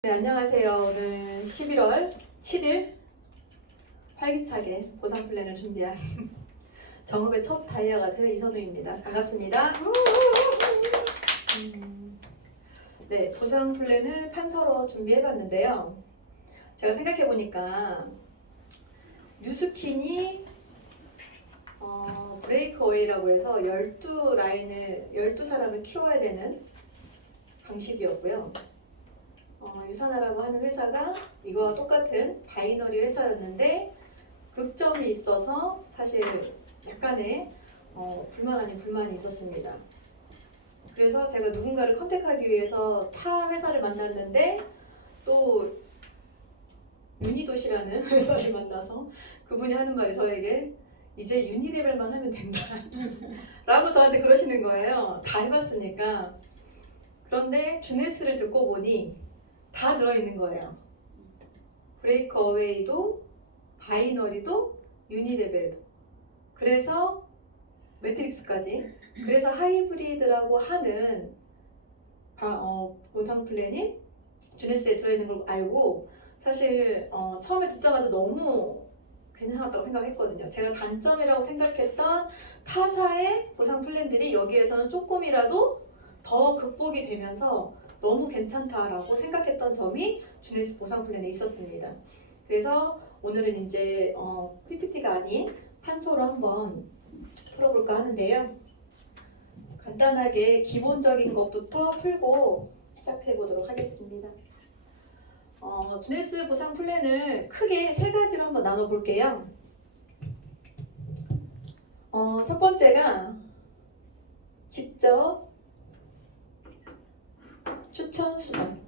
네, 안녕하세요. 오늘 11월 7일 활기차게 보상 플랜을 준비한 정읍의 첫 다이아가 될 이선우입니다. 반갑습니다. 네, 보상 플랜을 판서로 준비해봤는데요. 제가 생각해보니까 뉴스킨이 브레이크어웨이라고 해서 12사람을 키워야 되는 방식이었고요. 유산하라고 하는 회사가 이거와 똑같은 바이너리 회사였는데 극점이 있어서 사실 약간의 불만 아닌 불만이 있었습니다. 그래서 제가 누군가를 컨택하기 위해서 타 회사를 만났는데 또 유니도시라는 회사를 만나서 그분이 하는 말이 저에게 이제 유니레벨만 하면 된다 라고 저한테 그러시는 거예요. 다 해봤으니까. 그런데 주네스를 듣고 보니 다 들어있는 거예요. 브레이크어웨이도 바이너리도 유니레벨도. 그래서 매트릭스까지. 그래서 하이브리드라고 하는 보상 플랜이 주네스에 들어있는 걸 알고 사실 처음에 듣자마자 너무 괜찮았다고 생각했거든요. 제가 단점이라고 생각했던 타사의 보상 플랜들이 여기에서는 조금이라도 더 극복이 되면서 너무 괜찮다라고 생각했던 점이 주네스 보상 플랜에 있었습니다. 그래서 오늘은 이제 PPT가 아닌 판서로 한번 풀어볼까 하는데요. 간단하게 기본적인 것부터 풀고 시작해 보도록 하겠습니다. 주네스 보상 플랜을 크게 세 가지로 한번 나눠 볼게요. 첫 번째가 직접 추천 수단.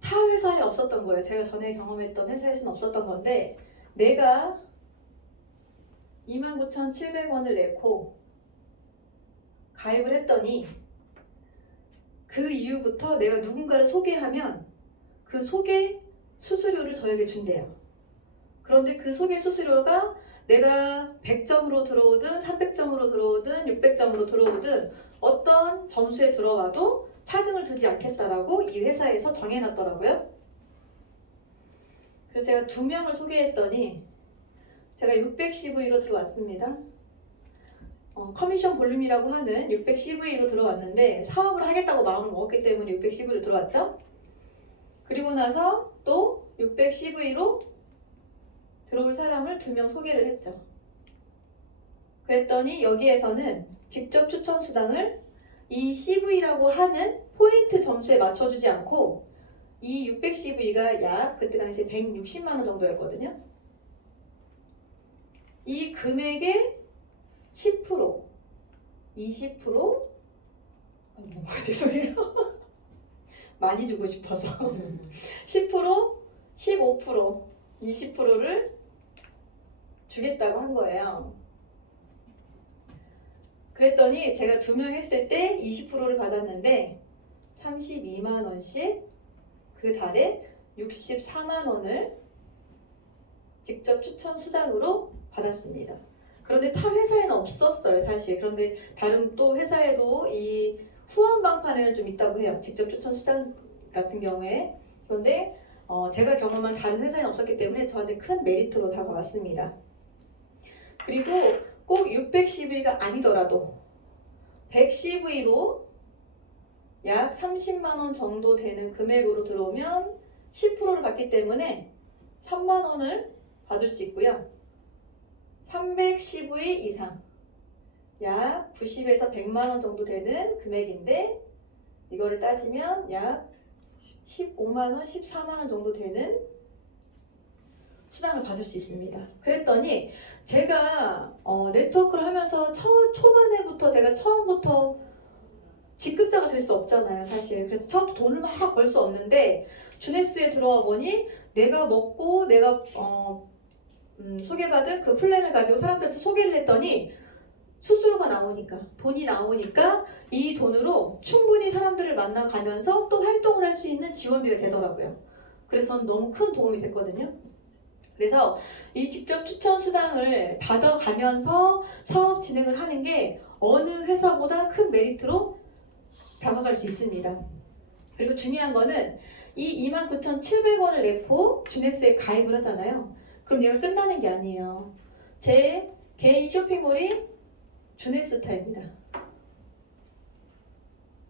타 회사에 없었던 거예요. 제가 전에 경험했던 회사에서는 없었던 건데 내가 29,700원을 내고 가입을 했더니 그 이후부터 내가 누군가를 소개하면 그 소개 수수료를 저에게 준대요. 그런데 그 소개 수수료가 내가 100점으로 들어오든 300점으로 들어오든 600점으로 들어오든 어떤 점수에 들어와도 차등을 두지 않겠다라고 이 회사에서 정해놨더라고요. 그래서 제가 2명을 소개했더니 제가 600CV로 들어왔습니다. 커미션 볼륨이라고 하는 600CV로 들어왔는데 사업을 하겠다고 마음을 먹었기 때문에 600CV로 들어왔죠. 그리고 나서 또 600CV로 들어올 사람을 2명 소개를 했죠. 그랬더니 여기에서는 직접 추천 수당을 이 CV라고 하는 포인트 점수에 맞춰주지 않고 이 600CV가 약 그때 당시에 160만원 정도였거든요. 이 금액의 10%, 20%, 죄송해요. 많이 주고 싶어서 10%, 15%, 20%를 주겠다고 한 거예요. 그랬더니 제가 2명 했을 때 20%를 받았는데 32만원씩 그 달에 64만원을 직접 추천 수당으로 받았습니다. 그런데 타 회사에는 없었어요, 사실. 그런데 다른 또 회사에도 이 후원 방판에는 좀 있다고 해요. 직접 추천 수당 같은 경우에. 그런데 제가 경험한 다른 회사에는 없었기 때문에 저한테 큰 메리트로 다가왔습니다. 그리고 꼭 610V가 아니더라도 110V로 약 30만원 정도 되는 금액으로 들어오면 10%를 받기 때문에 3만원을 받을 수 있고요. 310V 이상 약 90에서 100만원 정도 되는 금액인데 이거를 따지면 약 15만원, 14만원 정도 되는 수당을 받을 수 있습니다. 그랬더니 제가 네트워크를 하면서 초반에부터 제가 처음부터 직급자가 될 수 없잖아요, 사실. 그래서 처음부터 돈을 막 벌 수 없는데 주네스에 들어와 보니 내가 먹고 내가 소개받은 그 플랜을 가지고 사람들한테 소개를 했더니 수수료가 나오니까, 돈이 나오니까 이 돈으로 충분히 사람들을 만나가면서 또 활동을 할 수 있는 지원비가 되더라고요. 그래서 너무 큰 도움이 됐거든요. 그래서 이 직접 추천 수당을 받아가면서 사업 진행을 하는 게 어느 회사보다 큰 메리트로 다가갈 수 있습니다. 그리고 중요한 거는 이 29,700원을 내고 주네스에 가입을 하잖아요. 그럼 얘가 끝나는 게 아니에요. 제 개인 쇼핑몰이 주네스타입니다.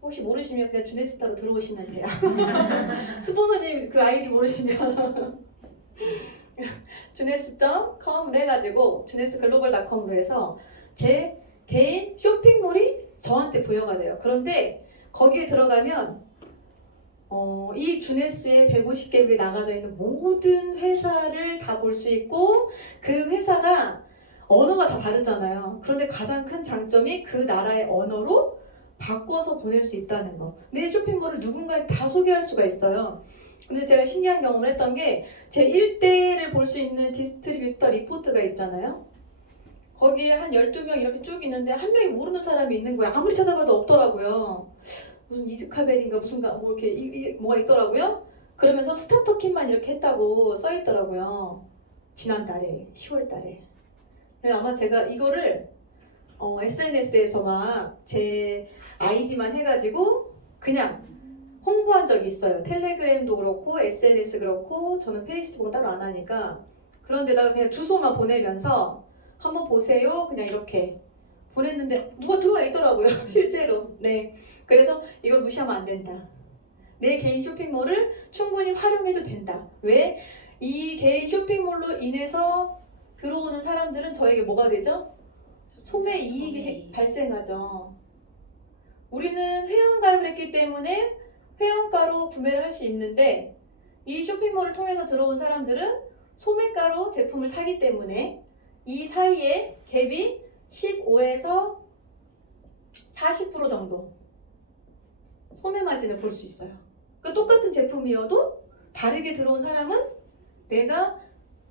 혹시 모르시면 그냥 주네스타로 들어오시면 돼요. 스폰서님 그 아이디 모르시면 주네스.com을 해가지고 주네스글로벌.com으로 해서 제 개인 쇼핑몰이 저한테 부여가 돼요. 그런데 거기에 들어가면 이 주네스에 150개국에 나가져 있는 모든 회사를 다 볼 수 있고 그 회사가 언어가 다 다르잖아요. 그런데 가장 큰 장점이 그 나라의 언어로 바꿔서 보낼 수 있다는 거. 내 쇼핑몰을 누군가에 다 소개할 수가 있어요. 근데 제가 신기한 경험을 했던 게 제 1대를 볼 수 있는 디스트리뷰터 리포트가 있잖아요. 거기에 한 12명 이렇게 쭉 있는데 한 명이 모르는 사람이 있는 거야. 아무리 찾아봐도 없더라고요. 무슨 이즈카벨인가 무슨 뭐 이렇게 뭐가 있더라고요. 그러면서 스타터 kit만 이렇게 했다고 써 있더라고요. 지난달에 10월달에. 그래서 아마 제가 이거를 SNS에서 막 제 아이디만 해가지고 그냥 홍보한 적이 있어요. 텔레그램도 그렇고 SNS 그렇고 저는 페이스북은 따로 안 하니까 그런 데다가 그냥 주소만 보내면서 한번 보세요. 그냥 이렇게 보냈는데 누가 들어와 있더라고요. 실제로. 네. 그래서 이걸 무시하면 안 된다. 내 개인 쇼핑몰을 충분히 활용해도 된다. 왜? 이 개인 쇼핑몰로 인해서 들어오는 사람들은 저에게 뭐가 되죠? 소매 이익이 발생하죠. 우리는 회원가입을 했기 때문에 회원가로 구매를 할 수 있는데 이 쇼핑몰을 통해서 들어온 사람들은 소매가로 제품을 사기 때문에 이 사이에 갭이 15에서 40% 정도 소매 마진을 볼 수 있어요. 그러니까 똑같은 제품이어도 다르게 들어온 사람은 내가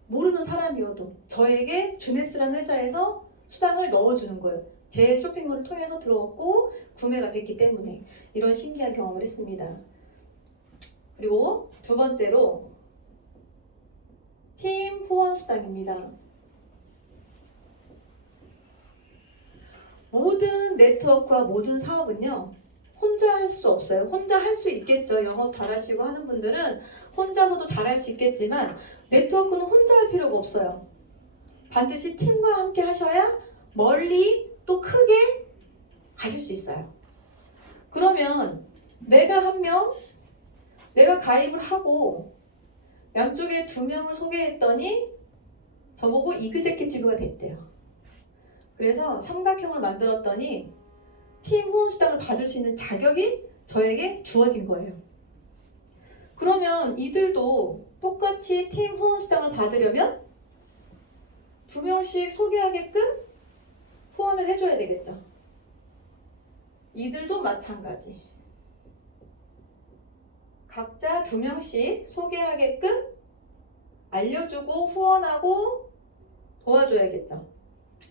모르는 사람이어도 저에게 주네스라는 회사에서 수당을 넣어주는 거예요. 제 쇼핑몰을 통해서 들어왔고 구매가 됐기 때문에 이런 신기한 경험을 했습니다. 그리고 두 번째로 팀 후원 수당입니다. 모든 네트워크와 모든 사업은요 혼자 할 수 없어요. 혼자 할 수 있겠죠. 영업 잘하시고 하는 분들은 혼자서도 잘할 수 있겠지만 네트워크는 혼자 할 필요가 없어요. 반드시 팀과 함께 하셔야 멀리 또 크게 가실 수 있어요. 그러면 내가 한 명, 내가 가입을 하고 양쪽에 2명을 소개했더니 저보고 이그제큐티브가 됐대요. 그래서 삼각형을 만들었더니 팀 후원 수당을 받을 수 있는 자격이 저에게 주어진 거예요. 그러면 이들도 똑같이 팀 후원 수당을 받으려면 2명씩 소개하게끔 후원을 해줘야 되겠죠. 이들도 마찬가지. 각자 2명씩 소개하게끔 알려주고 후원하고 도와줘야겠죠.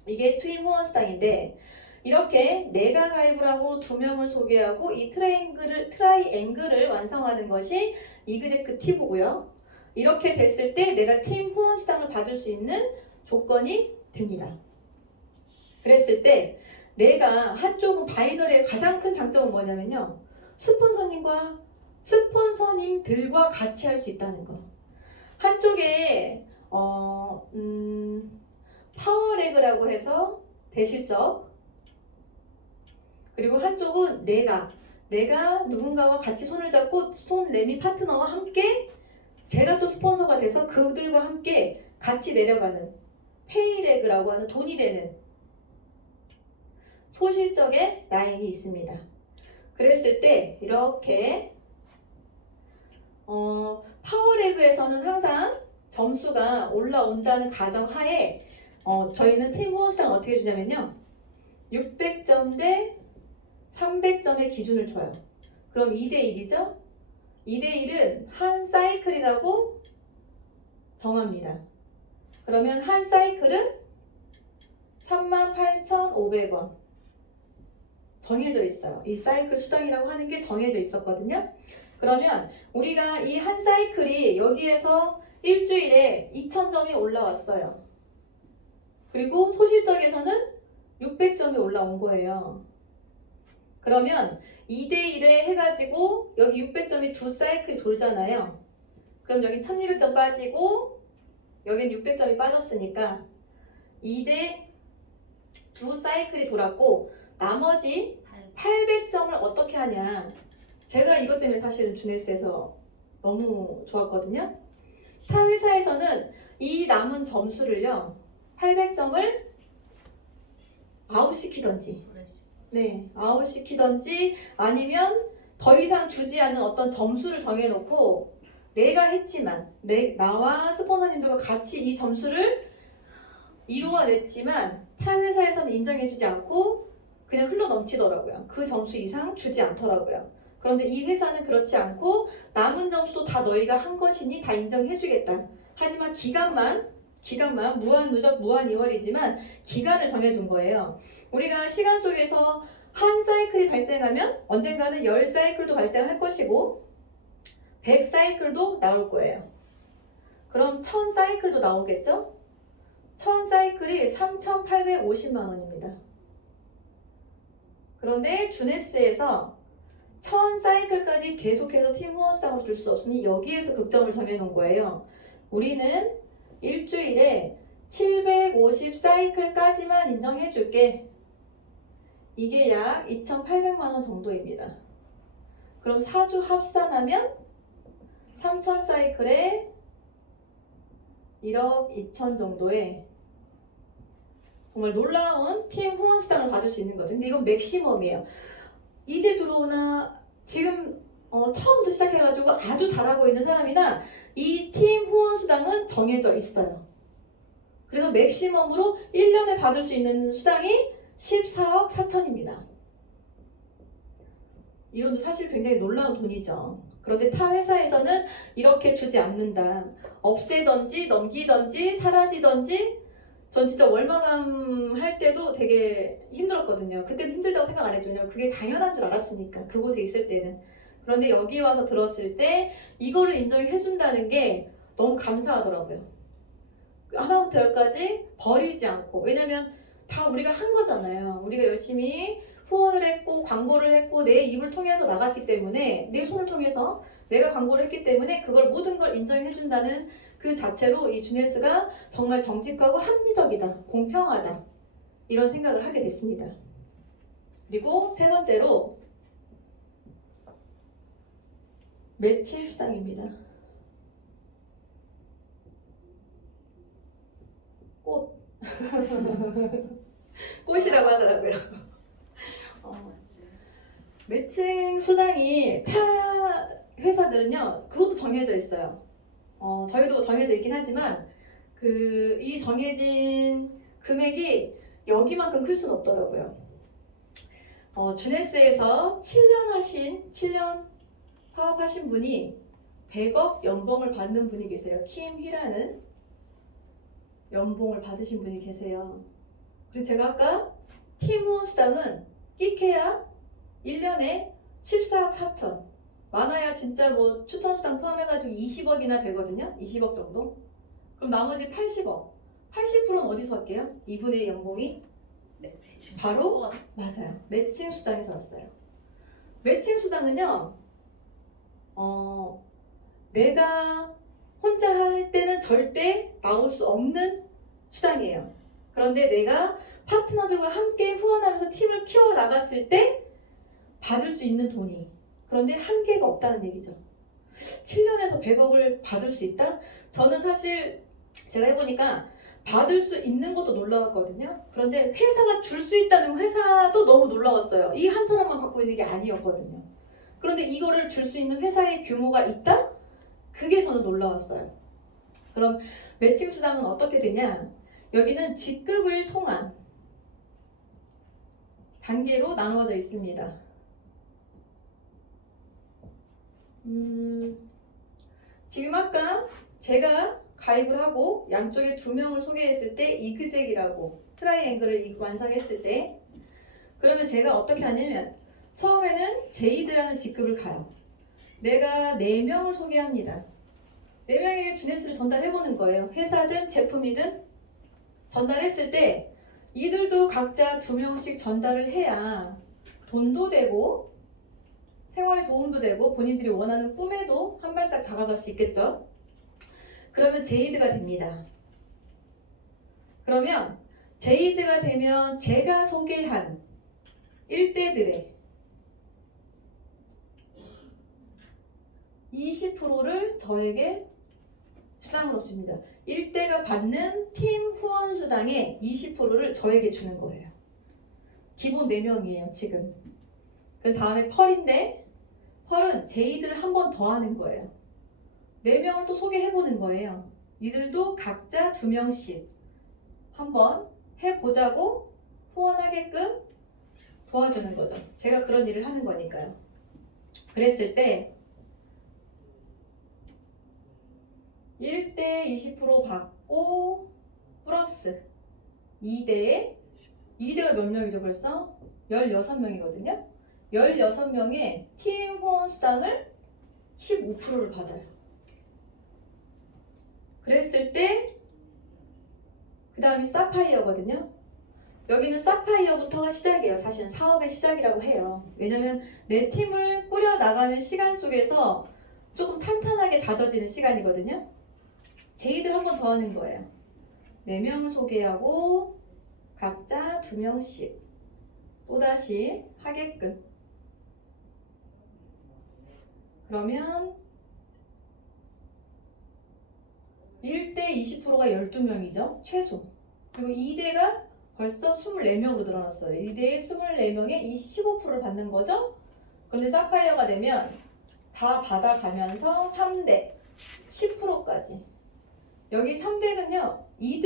이게 팀 후원 수당인데 이렇게 내가 가입을 하고 2명을 소개하고 이 트라이앵글을 완성하는 것이 이그제큐티브고요. 이렇게 됐을 때 내가 팀 후원 수당을 받을 수 있는 조건이 됩니다. 그랬을 때 내가 한쪽은 바이너리의 가장 큰 장점은 뭐냐면요. 스폰서님들과 같이 할 수 있다는 거. 한쪽에 파워레그라고 해서 대실적, 그리고 한쪽은 내가 누군가와 같이 손을 잡고 손 내민 파트너와 함께 제가 또 스폰서가 돼서 그들과 함께 같이 내려가는 페이레그라고 하는 돈이 되는 소실적의 라인이 있습니다. 그랬을 때 이렇게 파워레그에서는 항상 점수가 올라온다는 가정하에 저희는 팀 후원 수당을 어떻게 주냐면요. 600점 대 300점의 기준을 줘요. 그럼 2대1이죠? 2대1은 한 사이클이라고 정합니다. 그러면 한 사이클은 38,500원 정해져 있어요. 이 사이클 수당이라고 하는 게 정해져 있었거든요. 그러면 우리가 이 한 사이클이 여기에서 일주일에 2,000점이 올라왔어요. 그리고 소실적에서는 600점이 올라온 거예요. 그러면 2대1에 해가지고 여기 600점이 두 사이클이 돌잖아요. 그럼 여기 1200점 빠지고 여긴 600점이 빠졌으니까 2대 두 사이클이 돌았고 나머지 800점을 어떻게 하냐. 제가 이것 때문에 사실은 주네스에서 너무 좋았거든요. 타 회사에서는 이 남은 점수를요 800점을 아웃시키던지 아웃시키던지 아니면 더 이상 주지 않는 어떤 점수를 정해놓고 내가 했지만 나와 스폰서님들과 같이 이 점수를 이루어냈지만 타 회사에서는 인정해주지 않고 그냥 흘러 넘치더라고요. 그 점수 이상 주지 않더라고요. 그런데 이 회사는 그렇지 않고 남은 점수도 다 너희가 한 것이니 다 인정해주겠다. 하지만 기간만 무한 누적 무한 이월이지만 기간을 정해둔 거예요. 우리가 시간 속에서 한 사이클이 발생하면 언젠가는 10사이클도 발생할 것이고 100사이클도 나올 거예요. 그럼 1000사이클도 나오겠죠? 1000사이클이 3,850만 원입니다. 그런데 주네스에서 1000사이클까지 계속해서 팀 후원 수당을 줄 수 없으니 여기에서 극점을 정해놓은 거예요. 우리는 일주일에 750사이클까지만 인정해줄게. 이게 약 2,800만 원 정도입니다. 그럼 4주 합산하면 3,000사이클에 1억 2천 정도의 정말 놀라운 팀 후원 수당을 받을 수 있는 거죠. 근데 이건 맥시멈이에요. 이제 들어오나 지금 처음부터 시작해가지고 아주 잘하고 있는 사람이나 이 팀 후원 수당은 정해져 있어요. 그래서 맥시멈으로 1년에 받을 수 있는 수당이 14억 4천입니다. 이 돈도 사실 굉장히 놀라운 돈이죠. 그런데 타 회사에서는 이렇게 주지 않는다. 없애던지 넘기던지 사라지던지. 전 진짜 월마감 할 때도 되게 힘들었거든요. 그때는 힘들다고 생각 안 했죠. 그게 당연한 줄 알았으니까 그곳에 있을 때는. 그런데 여기 와서 들었을 때 이거를 인정해준다는 게 너무 감사하더라고요. 하나부터 열까지 버리지 않고. 왜냐면 다 우리가 한 거잖아요. 우리가 열심히 후원을 했고 광고를 했고 내 입을 통해서 나갔기 때문에 내 손을 통해서 내가 광고를 했기 때문에 그걸 모든 걸 인정해준다는 그 자체로 이 주네스가 정말 정직하고 합리적이다, 공평하다 이런 생각을 하게 됐습니다. 그리고 세 번째로 매칭 수당입니다. 꽃 꽃이라고 하더라고요. 매칭 수당이 타 회사들은요 그것도 정해져 있어요. 저희도 정해져 있긴 하지만 이 정해진 금액이 여기만큼 클 수는 없더라고요. 주네스에서 7년 사업하신 분이 100억 연봉을 받는 분이 계세요. 킴 휘라는 연봉을 받으신 분이 계세요. 그리고 제가 아까 팀 후원 수당은 끼케야 1년에 14억 4천. 많아야 진짜 뭐 추천수당 포함해가지고 20억이나 되거든요. 20억 정도. 그럼 나머지 80억. 80%는 어디서 할게요? 이분의 연봉이? 바로 맞아요. 매칭 수당에서 왔어요. 매칭 수당은요. 내가 혼자 할 때는 절대 나올 수 없는 수당이에요. 그런데 내가 파트너들과 함께 후원하면서 팀을 키워 나갔을 때 받을 수 있는 돈이 그런데 한계가 없다는 얘기죠. 7년에서 100억을 받을 수 있다? 저는 사실 제가 해보니까 받을 수 있는 것도 놀라웠거든요. 그런데 회사가 줄 수 있다는 회사도 너무 놀라웠어요. 이 한 사람만 받고 있는 게 아니었거든요. 그런데 이거를 줄 수 있는 회사의 규모가 있다? 그게 저는 놀라웠어요. 그럼 매칭 수당은 어떻게 되냐? 여기는 직급을 통한 단계로 나누어져 있습니다. 지금 아까 제가 가입을 하고 양쪽에 2명을 소개했을 때 이그젝이라고 트라이앵글을 완성했을 때 그러면 제가 어떻게 하냐면 처음에는 제이드라는 직급을 가요. 내가 4명을 소개합니다. 4명에게 주네스를 전달해보는 거예요. 회사든 제품이든 전달했을 때 이들도 각자 2명씩 전달을 해야 돈도 되고 생활에 도움도 되고 본인들이 원하는 꿈에도 한 발짝 다가갈 수 있겠죠. 그러면 제이드가 됩니다. 그러면 제이드가 되면 제가 소개한 일대들의 20%를 저에게 수당으로 줍니다. 일대가 받는 팀 후원 수당의 20%를 저에게 주는 거예요. 기본 4명이에요 지금. 그 다음에 펄인데 펄은 제이들을 한 번 더 하는 거예요. 4명을 또 소개해보는 거예요. 이들도 각자 2명씩 한번 해보자고 후원하게끔 도와주는 거죠. 제가 그런 일을 하는 거니까요. 그랬을 때 1대 20% 받고 플러스 2대가 몇 명이죠 벌써? 16명이거든요. 16명의 팀 후원 수당을 15%를 받아요. 그랬을 때 그 다음이 사파이어거든요. 여기는 사파이어부터가 시작이에요. 사실은 사업의 시작이라고 해요. 왜냐면 내 팀을 꾸려나가는 시간 속에서 조금 탄탄하게 다져지는 시간이거든요. 제이들 한 번 더 하는 거예요. 4명 소개하고 각자 2명씩 또다시 하게끔. 그러면 1대 20%가 12명이죠. 최소. 그리고 2대가 벌써 24명으로 늘어났어요. 2대에 24명에 15%를 받는 거죠. 그런데 사파이어가 되면 다 받아가면서 3대 10%까지. 여기 3대는요. 이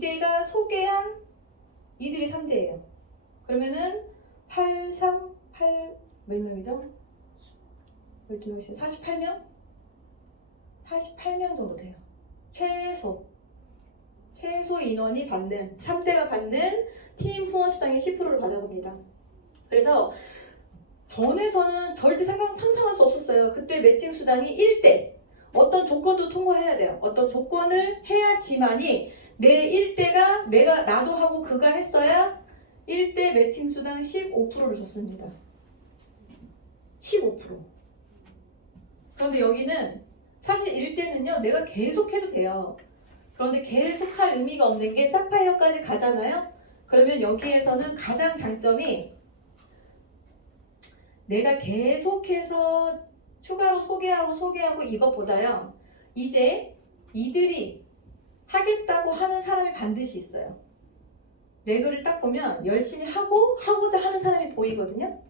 2대가 소개한 이들이 3대예요. 그러면은 8, 3, 8 몇 명이죠? 12명씩 48명? 48명 정도 돼요. 최소 인원이 받는 3대가 받는 팀 후원 수당의 10%를 받아봅니다. 그래서 전에서는 절대 상상할 수 없었어요. 그때 매칭 수당이 1대 어떤 조건도 통과해야 돼요. 어떤 조건을 해야지만이 내 1대가 나도 하고 그가 했어야 1대 매칭 수당 15%를 줬습니다. 15%. 그런데 여기는 사실 1대는요 내가 계속 해도 돼요. 그런데 계속할 의미가 없는 게 사파이어까지 가잖아요. 그러면 여기에서는 가장 장점이 내가 계속해서 추가로 소개하고 이것보다요. 이제 이들이 하겠다고 하는 사람이 반드시 있어요. 레그를 딱 보면 열심히 하고자 하는 사람이 보이거든요.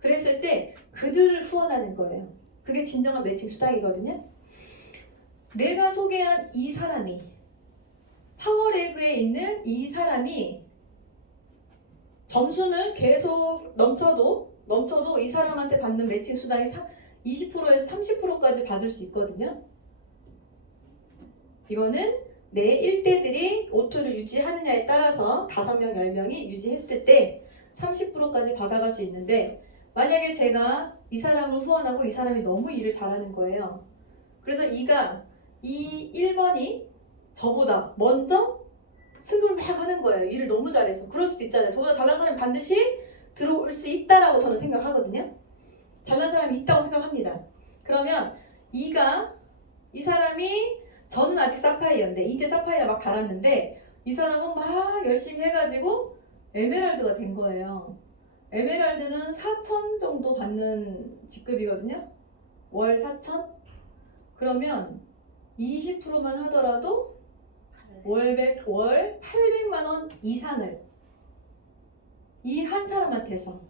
그랬을 때 그들을 후원하는 거예요. 그게 진정한 매칭 수당이거든요. 내가 소개한 이 사람이 파워레그에 있는 이 사람이 점수는 계속 넘쳐도 이 사람한테 받는 매칭 수당이 20%에서 30%까지 받을 수 있거든요. 이거는 내 1대들이 오토를 유지하느냐에 따라서 5명, 10명이 유지했을 때 30%까지 받아갈 수 있는데 만약에 제가 이 사람을 후원하고 이 사람이 너무 일을 잘하는 거예요. 그래서 이 1번이 저보다 먼저 승급을 막 하는 거예요. 일을 너무 잘해서. 그럴 수도 있잖아요. 저보다 잘난 사람이 반드시 들어올 수 있다라고 저는 생각하거든요. 잘난 사람이 있다고 생각합니다. 그러면 이 사람이 저는 아직 사파이어인데 이제 사파이어 막 달았는데 이 사람은 막 열심히 해가지고 에메랄드가 된 거예요. 에메랄드는 4천 정도 받는 직급이거든요. 월 4천? 그러면 20%만 하더라도 월 800만 원 이상을 이 한 사람한테서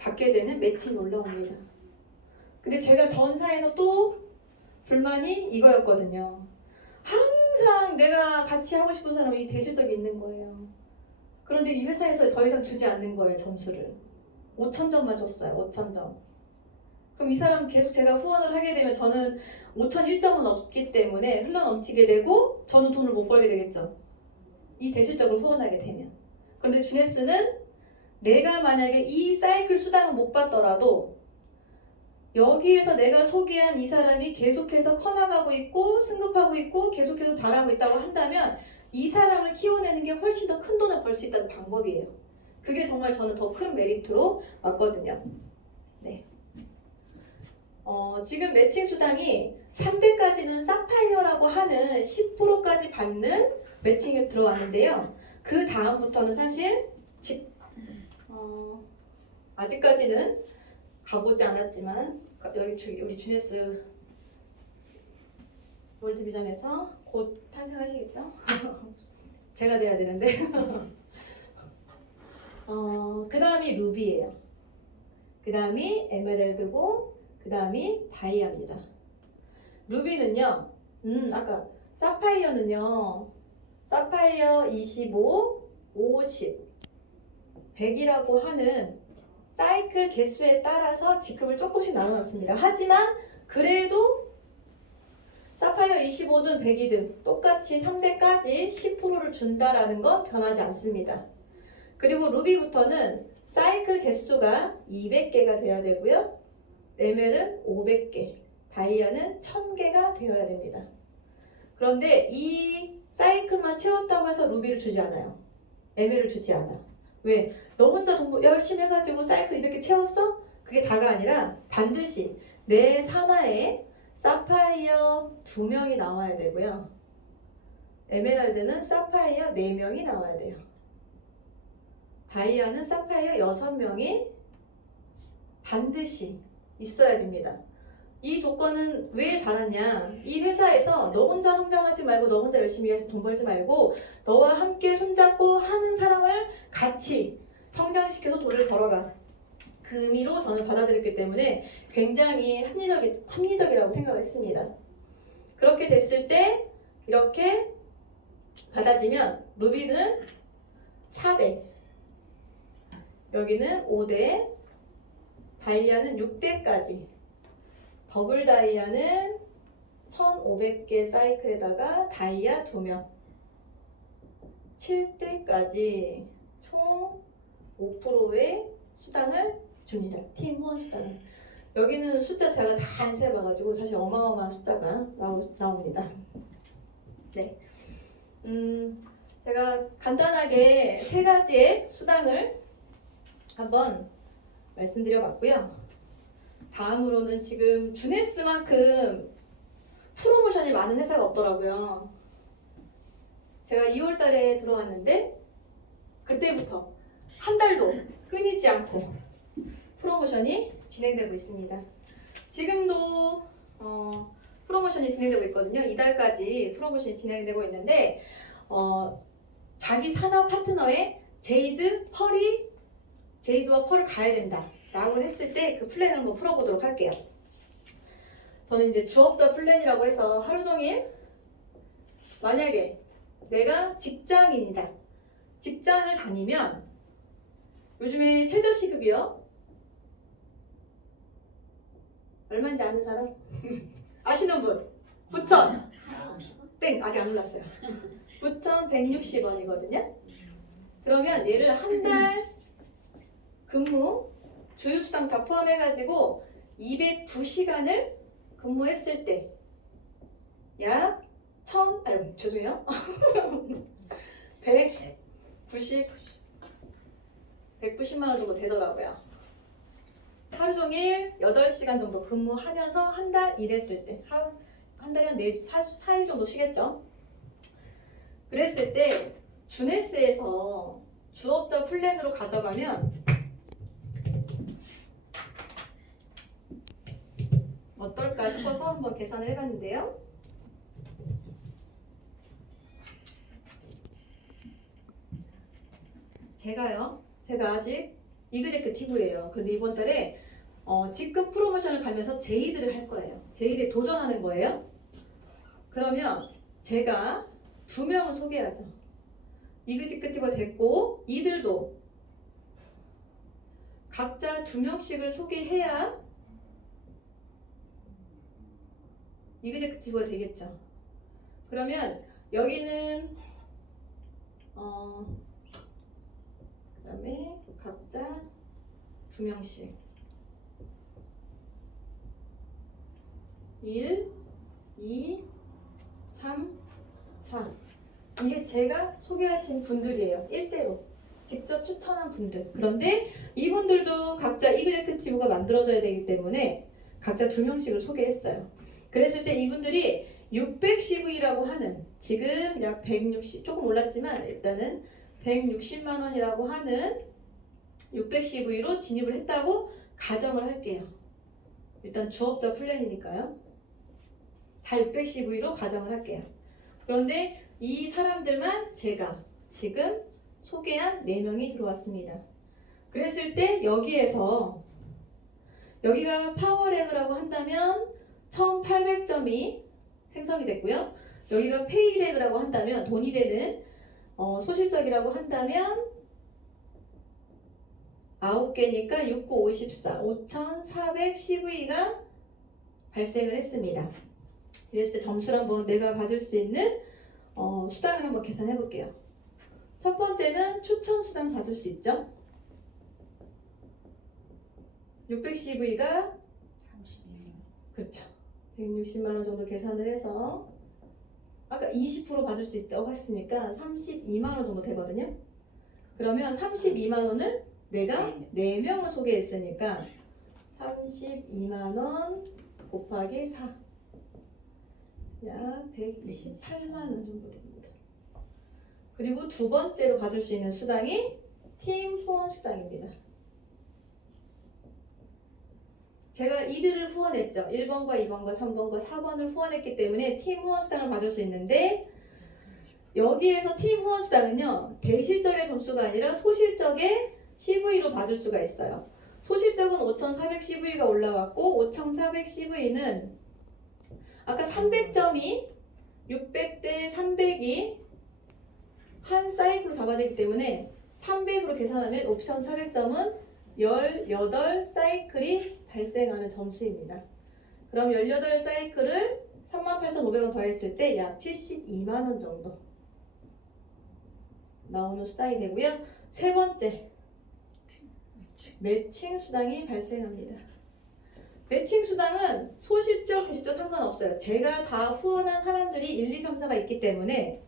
받게 되는 매칭이 올라옵니다. 근데 제가 전사에서 또 불만이 이거였거든요. 항상 내가 같이 하고 싶은 사람이 대실적이 있는 거예요. 그런데 이 회사에서 더 이상 주지 않는 거예요. 점수를 5,000점만 줬어요. 5,000점. 그럼 이 사람 계속 제가 후원을 하게 되면 저는 5,001점은 없기 때문에 흘러넘치게 되고 저는 돈을 못 벌게 되겠죠. 이 대실적으로 후원하게 되면. 그런데 주네스는 내가 만약에 이 사이클 수당을 못 받더라도 여기에서 내가 소개한 이 사람이 계속해서 커나가고 있고 승급하고 있고 계속해서 잘하고 있다고 한다면 이 사람을 키워내는 게 훨씬 더 큰 돈을 벌 수 있다는 방법이에요. 그게 정말 저는 더 큰 메리트로 봤거든요. 네. 지금 매칭 수당이 3대까지는 사파이어라고 하는 10%까지 받는 매칭에 들어왔는데요. 그 다음부터는 사실 아직까지는 가보지 않았지만 여기 우리 주네스 월드비전에서 곧 탄생하시겠죠? 제가 돼야 되는데 그 다음이 루비예요. 그 다음이 에메랄드고 그 다음이 다이아입니다. 루비는요, 아까 사파이어는요, 사파이어 25, 50, 100이라고 하는 사이클 개수에 따라서 직급을 조금씩 나눠놨습니다. 하지만 그래도 사파이어 25든 100이든 똑같이 3대까지 10%를 준다라는 건 변하지 않습니다. 그리고 루비부터는 사이클 개수가 200개가 되어야 되고요. 에멜은 500개, 다이아는 1000개가 되어야 됩니다. 그런데 이 사이클만 채웠다고 해서 루비를 주지 않아요. 에멜을 주지 않아. 왜? 너 혼자 돈 열심히 해가지고 사이클 200개 채웠어? 그게 다가 아니라 반드시 내 산하에 사파이어 2명이 나와야 되고요. 에메랄드는 사파이어 4명이 나와야 돼요. 다이아는 사파이어 6명이 반드시 있어야 됩니다. 이 조건은 왜 달았냐? 이 회사에서 너 혼자 성장하지 말고 너 혼자 열심히 해서 돈 벌지 말고 너와 함께 손잡고 하는 사람을 같이 성장시켜서 돈을 벌어라. 그 의미로 저는 받아들였기 때문에 굉장히 합리적이라고 생각을 했습니다. 그렇게 됐을 때 이렇게 받아지면 루비는 4대, 여기는 5대, 다이아는 6대까지, 더블 다이아는 1500개 사이클에다가 다이아 2명, 7대까지 총 5%의 수당을 줍니다. 팀 후원 수당을. 여기는 숫자 제가 다 안 세봐가지고 사실 어마어마한 숫자가 나옵니다. 네. 제가 간단하게 3가지의 수당을 한번 말씀드려봤고요. 다음으로는 지금 주네스만큼 프로모션이 많은 회사가 없더라고요. 제가 2월달에 들어왔는데 그때부터 한 달도 끊이지 않고 프로모션이 진행되고 있습니다. 지금도 프로모션이 진행되고 있거든요. 이달까지 프로모션이 진행되고 있는데 자기 산업 파트너의 제이드와 펄을 가야 된다 라고 했을 때 그 플랜을 한번 풀어보도록 할게요. 저는 이제 주업자 플랜이라고 해서 하루 종일 만약에 내가 직장인이다. 직장을 다니면 요즘에 최저시급이요. 얼마인지 아는 사람? 아시는 분? 9천. 땡, 아직 안 올랐어요. 9,160원이거든요. 그러면 얘를 한 달 근무, 주휴수당 다 포함해가지고 209시간을 근무했을 때 약 190만 원 정도 되더라고요. 하루 종일 8시간 정도 근무하면서 한 달 일했을 때, 한 달에 한 4일 정도 쉬겠죠. 그랬을 때 주네스에서 주업자 플랜으로 가져가면 어떨까 싶어서 한번 계산을 해봤는데요. 제가 아직 이그제큐티브예요. 그런데 이번 달에 직급 프로모션을 가면서 제이드를 할 거예요. 제이드에 도전하는 거예요. 그러면 제가 2명을 소개하죠. 이그제큐티브가 됐고 이들도 각자 2명씩을 소개해야 이그제큐티브가 되겠죠. 그러면 여기는 그다음에 각자 2명씩 1, 2, 3, 4 이게 제가 소개하신 분들이에요. 1대로 직접 추천한 분들. 그런데 이분들도 각자 이그제큐티브가 만들어져야 되기 때문에 각자 2명씩을 소개했어요. 그랬을 때 이분들이 610V라고 하는, 지금 약 160, 조금 올랐지만 일단은 160만 원이라고 하는 610V로 진입을 했다고 가정을 할게요. 일단 주업자 플랜이니까요. 다 610V로 가정을 할게요. 그런데 이 사람들만 제가 지금 소개한 4명이 들어왔습니다. 그랬을 때 여기에서, 여기가 파워레그라고 한다면 1800점이 생성이 됐고요. 여기가 페이레그라고 한다면, 돈이 되는 소실적이라고 한다면 9개니까 6, 9, 54, 5410V가 발생을 했습니다. 이랬을 때 점수를 한번 내가 받을 수 있는 수당을 한번 계산해 볼게요. 첫 번째는 추천 수당 받을 수 있죠. 610V가 32명. 그렇죠. 160만 원 정도 계산을 해서 아까 20% 받을 수 있다고 했으니까 32만 원 정도 되거든요. 그러면 32만 원을 내가 4명을 소개했으니까 32만 원 곱하기 4, 약 128만 원 정도 됩니다. 그리고 두 번째로 받을 수 있는 수당이 팀 후원 수당입니다. 제가 이들을 후원했죠. 1번과 2번과 3번과 4번을 후원했기 때문에 팀 후원 수당을 받을 수 있는데, 여기에서 팀 후원 수당은요, 대실적의 점수가 아니라 소실적의 CV로 받을 수가 있어요. 소실적은 5400CV가 올라왔고, 5400CV는 아까 300점이 600대 300이 한 사이클로 잡아지기 때문에 300으로 계산하면 옵션 400점은 18사이클이 발생하는 점수입니다. 그럼 18사이클을 38,500원 더했을 때 약 72만 원 정도 나오는 수당이 되고요. 세 번째, 매칭 수당이 발생합니다. 매칭 수당은 소실적, 대실적 상관없어요. 제가 다 후원한 사람들이 1, 2, 3, 4가 있기 때문에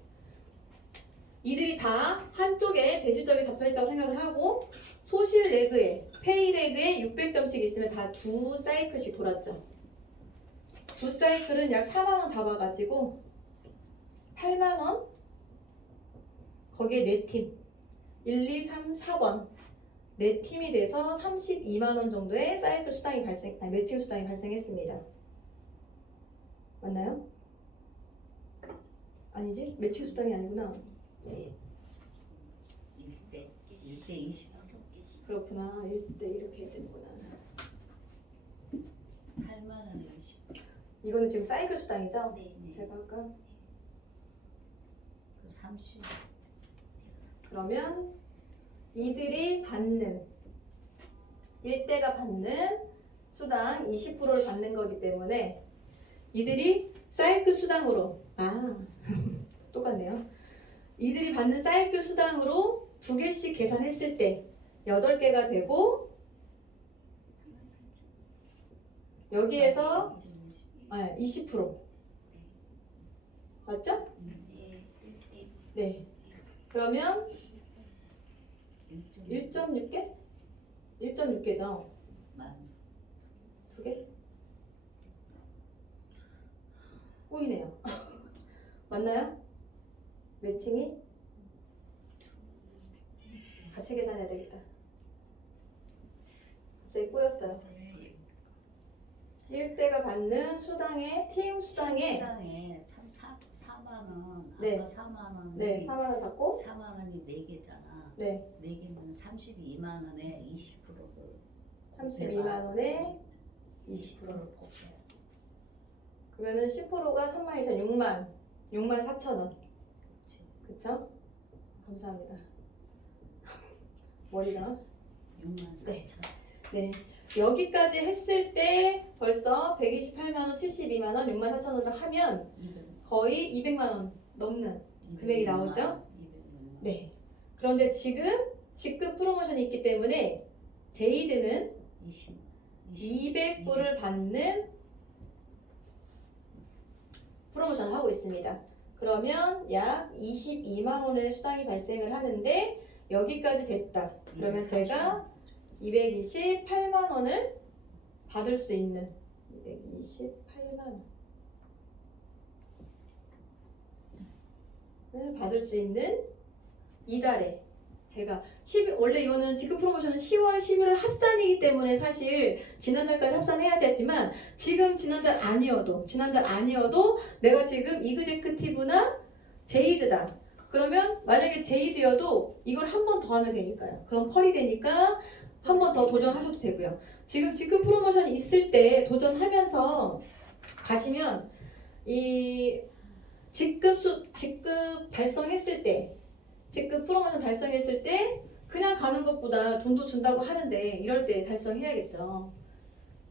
이들이 다 한쪽에 대실적이 잡혀있다고 생각을 하고, 소실 레그에, 페이 레그에 600점씩 있으면 다 2사이클씩 돌았죠. 2사이클은 약 4만원 잡아가지고 8만원, 거기에 4팀 1, 2, 3, 4번 4팀이 돼서 32만원 정도의 사이클 수당이 매칭 수당이 발생했습니다. 맞나요? 아니지? 매칭 수당이 아니구나. 네. 1대 20. 그렇구나. 1대 이렇게 해야 되는구나. 8만 원에 20. 이거는 지금 사이클 수당이죠? 네. 제가 아까 30. 그러면 이들이 받는 1대가 받는 수당 20%를 받는 거기 때문에 이들이 사이클 수당으로 똑같네요. 이들이 받는 사이클 수당으로 2개씩 계산했을 때 8개가 되고, 여기에서 20% 맞죠? 네. 그러면 1.6개? 1.6개죠? 2개? 꼬이네요. 맞나요? 매칭이? 같이 계산해야 되겠다. 갑자기 꼬였어요. 1대가 받는 수당의 팀 수당에 4만 원. 네. 아까 4만 원. 네, 4만 원 잡고 4만 원이 4개잖아. 네, 4개면 32만 원에 20%를 32만 원에 20%를 곱해요. 그러면은 10%가 32,000, 6만 4천 원. 그쵸? 감사합니다. 머리가. 6만 4천. 네. 여기까지 했을 때 벌써 128만 원, 72만 원, 6만 4천 원을 하면 거의 200만 원 넘는 금액이 나오죠? 네. 그런데 지금 직급 프로모션이 있기 때문에 제이드는 200불을 받는 프로모션을 하고 있습니다. 그러면 약 22만 원의 수당이 발생을 하는데 여기까지 됐다. 그러면 제가 228만 원을 받을 수 있는 228만 원을 받을 수 있는 이달에 제가 원래 이거는 지금 프로모션은 10월, 11월 합산이기 때문에 사실 지난달까지 합산해야지 했지만 지난달 아니어도 내가 지금 이그제크티브나 제이드다. 그러면 만약에 제이드여도 이걸 한 번 더 하면 되니까요. 그럼 펄이 되니까 한 번 더 도전하셔도 되고요. 지금 프로모션이 있을 때 도전하면서 가시면 이 직급 달성했을 때 직급 프로모션 달성했을 때 그냥 가는 것보다 돈도 준다고 하는데 이럴 때 달성해야겠죠.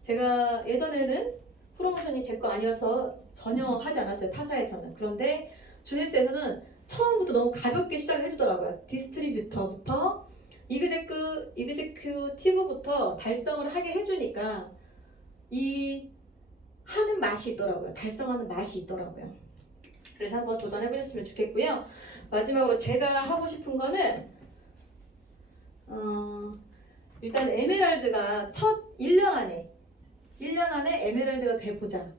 제가 예전에는 프로모션이 제 거 아니어서 전혀 하지 않았어요. 타사에서는. 그런데 주네스에서는 처음부터 너무 가볍게 시작을 해주더라고요. 디스트리뷰터부터 이그제큐티브부터 달성을 하게 해주니까 이 하는 맛이 있더라고요. 달성하는 맛이 있더라고요. 그래서 한번 도전해보셨으면 좋겠고요. 마지막으로 제가 하고 싶은 거는 일단 에메랄드가 첫 1년 안에 에메랄드가 돼보자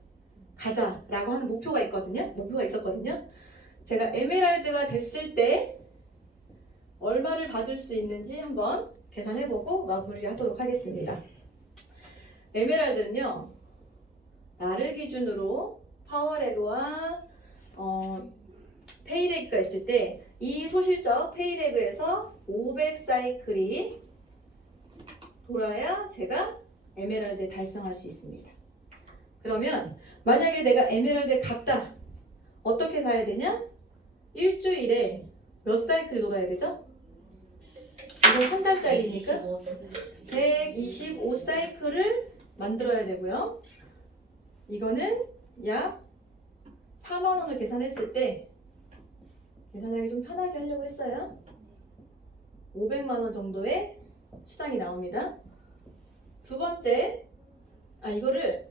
가자라고 하는 목표가 있었거든요. 제가 에메랄드가 됐을 때 얼마를 받을 수 있는지 한번 계산해보고 마무리를 하도록 하겠습니다. 에메랄드는요, 나를 기준으로 파워레그와 페이레그가 있을 때 이 소실적 페이레그에서 500사이클이 돌아야 제가 에메랄드에 달성할 수 있습니다. 그러면 만약에 내가 에메랄드에 갔다. 어떻게 가야 되냐? 일주일에 몇 사이클이 돌아야 되죠? 이건 한 달짜리니까 125사이클을 만들어야 되고요. 이거는 약 4만 원을 계산했을 때 계산하기 좀 편하게 하려고 했어요. 500만 원 정도의 수당이 나옵니다. 두 번째, 이거를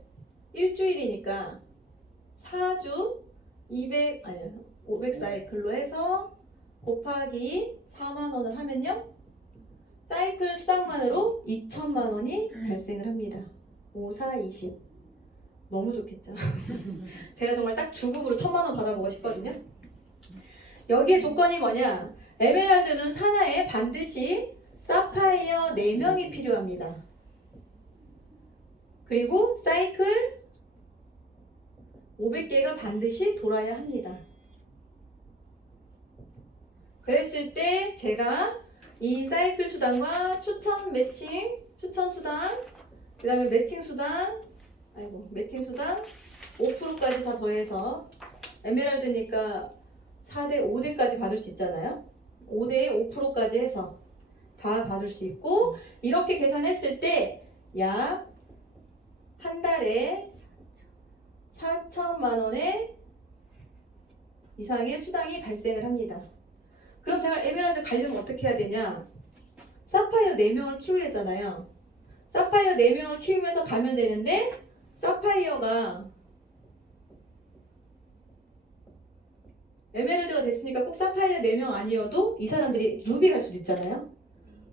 일주일이니까 4주 500사이클로 해서 곱하기 4만 원을 하면요. 사이클 수당만으로 2천만 원이 발생을 합니다. 5, 4, 20. 너무 좋겠죠. 제가 정말 딱 주급으로 1,000만 원 받아보고 싶거든요. 여기에 조건이 뭐냐? 에메랄드는 산하에 반드시 사파이어 4명이 필요합니다. 그리고 사이클 500개가 반드시 돌아야 합니다. 그랬을 때 제가 이 사이클 수당과 추천 수당, 그 다음에 매칭 수당 5%까지 다 더해서 에메랄드니까 4대 5대까지 받을 수 있잖아요. 5대에 5%까지 해서 다 받을 수 있고, 이렇게 계산했을 때 약 한 달에 4천만 원의 이상의 수당이 발생을 합니다. 그럼 제가 에메랄드 가려면 어떻게 해야 되냐? 사파이어 4명을 키우랬잖아요. 사파이어 4명을 키우면서 가면 되는데, 사파이어가 에메랄드가 됐으니까 꼭 사파이어 4명 아니어도 이 사람들이 루비 갈 수도 있잖아요.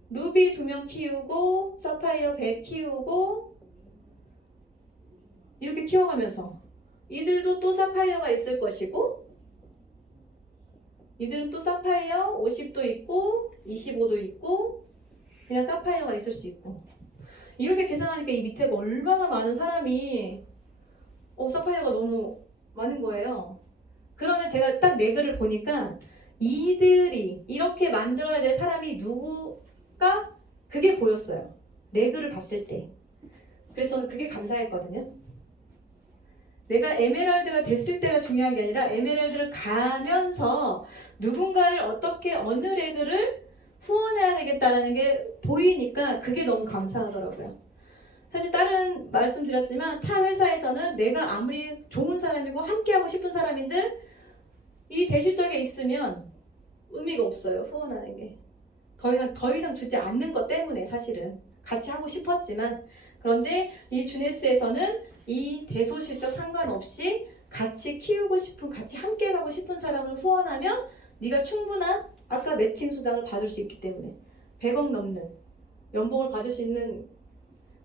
루비 2명 키우고 사파이어 100 키우고 이렇게 키워가면서 이들도 또 사파이어가 있을 것이고, 이들은 또 사파이어 50도 있고 25도 있고 그냥 사파이어가 있을 수 있고, 이렇게 계산하니까 이 밑에 얼마나 많은 사람이 사파이어가 너무 많은 거예요. 그러면 제가 딱 레그를 보니까 이들이 이렇게 만들어야 될 사람이 누구가 그게 보였어요. 레그를 봤을 때. 그래서 저는 그게 감사했거든요. 내가 에메랄드가 됐을 때가 중요한 게 아니라 에메랄드를 가면서 누군가를 어느 레그를 후원해야 되겠다라는 게 보이니까 그게 너무 감사하더라고요. 사실 다른 말씀드렸지만 타 회사에서는 내가 아무리 좋은 사람이고 함께하고 싶은 사람인들 이 대실적에 있으면 의미가 없어요. 후원하는 게. 더 이상 주지 않는 것 때문에 사실은 같이 하고 싶었지만, 그런데 이 주네스에서는 이 대소실적 상관없이 같이 키우고 싶은, 같이 함께 가고 싶은 사람을 후원하면 네가 충분한 아까 매칭 수당을 받을 수 있기 때문에 100억 넘는 연봉을 받을 수 있는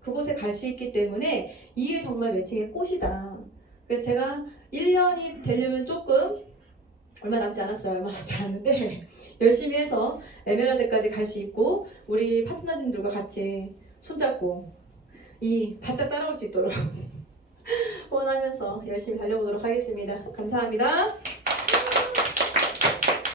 그곳에 갈 수 있기 때문에 이게 정말 매칭의 꽃이다. 그래서 제가 1년이 되려면 조금 얼마 남지 않았어요. 얼마 남지 않았는데 열심히 해서 에메랄드까지 갈 수 있고 우리 파트너님들과 같이 손잡고 이 바짝 따라올 수 있도록 후원하면서 열심히 달려보도록 하겠습니다. 감사합니다.